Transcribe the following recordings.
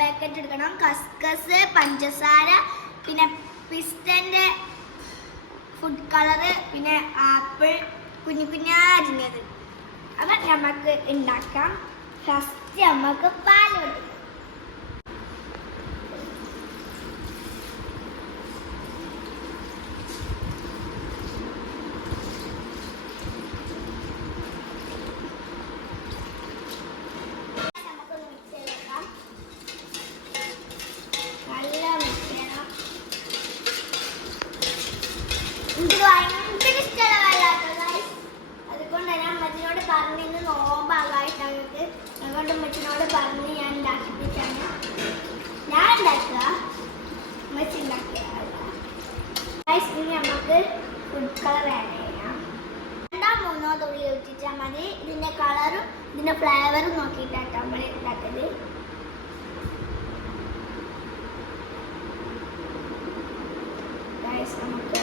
Packet എടുക്കണം. കസ്കസ് പഞ്ചസാര പിന്നെ പിസ്റ്റന്റെ ഫുഡ് കളറ് പിന്നെ ആപ്പിൾ കുഞ്ഞു കുഞ്ഞാരിഞ്ഞത് അപ്പം നമുക്ക് ഉണ്ടാക്കാം ഫസ്റ്റ് നമുക്ക് പാൽ കൊടുക്കും നോമ്പാകായിട്ട് ഞങ്ങളുടെ അമ്മച്ചിനോട് പറഞ്ഞ് ഞാൻ ഉണ്ടാക്കിപ്പിച്ചാണ് ഞാൻ ഉണ്ടാക്കുക അമ്മച്ചി ഉണ്ടാക്കിയ ഗൈസ് ഇനി നമുക്ക് ഫുഡ് കളർ ആഡ് ചെയ്യാം. രണ്ടോ മൂന്നോ തുള്ളി ഒഴിച്ചാൽ മതി. ഇതിന്റെ കളറും ഇതിന്റെ ഫ്ലേവറും നോക്കിയിട്ടാട്ടോ നമ്മൾ ഉണ്ടാക്കൽ നമുക്ക്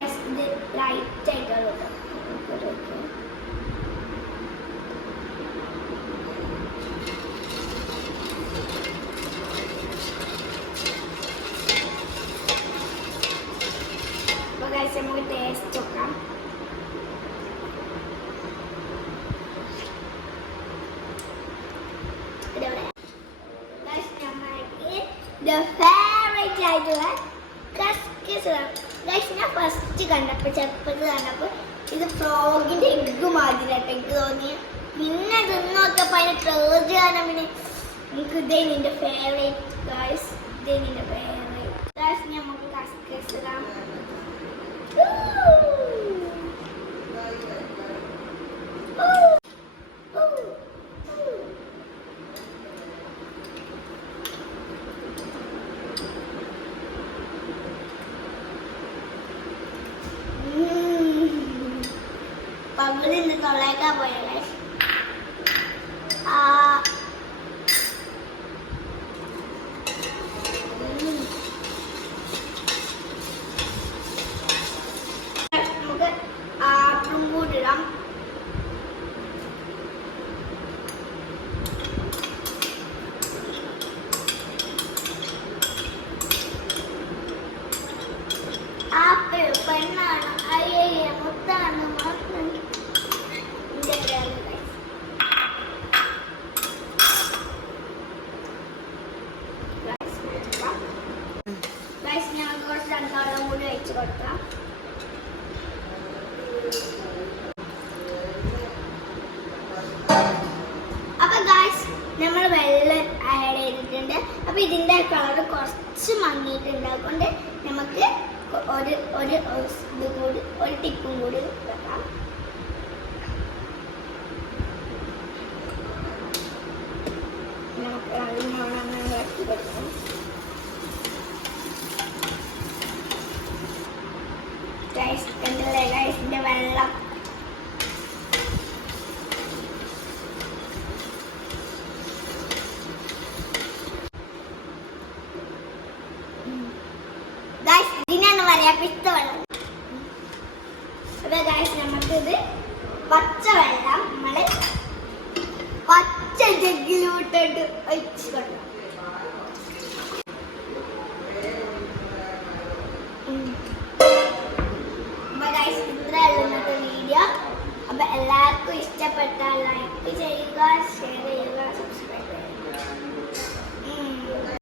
Guys, ഇത് ലൈറ്റ് ഗൈസ് നമുക്ക് ടേസ്റ്റ് നോക്കാം. the favorite ആയിട്ടുള്ള കസ്കസ് ഗൈസ് ഞാൻ ഫസ്റ്റ് കണ്ടപ്പോൾ ചെറുപ്പത്തിൽ കണ്ടപ്പോൾ ഇത് ഫ്രോഗിന്റെ എഗ്ഗ് മാതിരിയായിട്ട് എനിക്ക് തോന്നിയ. പിന്നെ തിന്ന് നോക്കിയപ്പോൾ അതിന് ട്രേജ് കാരണം പിന്നെ എനിക്ക് ഇതേ നിന്റെ ഫേവറേറ്റ് ഗൈസ് ഇതേ നിന്റെ ഫേവറേറ്റ് 我来干我来 വെച്ച് കൊടുക്കാം. നമ്മൾ വെള്ളം ആഡ് ചെയ്തിട്ടുണ്ട്. അപ്പൊ ഇതിന്റെ കളർ കുറച്ച് മങ്ങിയിട്ടുണ്ട് അതുകൊണ്ട് നമുക്ക് ഒരു ഒരു ഇത് കൂടി ഒരു ടിപ്പും കൂടി വെക്കാം നമുക്ക് നല്ലോണം അങ്ങനെ ഇളക്കി കൊടുക്കാം ഗൈസിന്റെ വെള്ളം. പറയാ പച്ച വെള്ളം നമ്മൾ പച്ച ജഗ്ഗിലോട്ടിട്ട് ഒഴിച്ചു കൊടുക്കണം.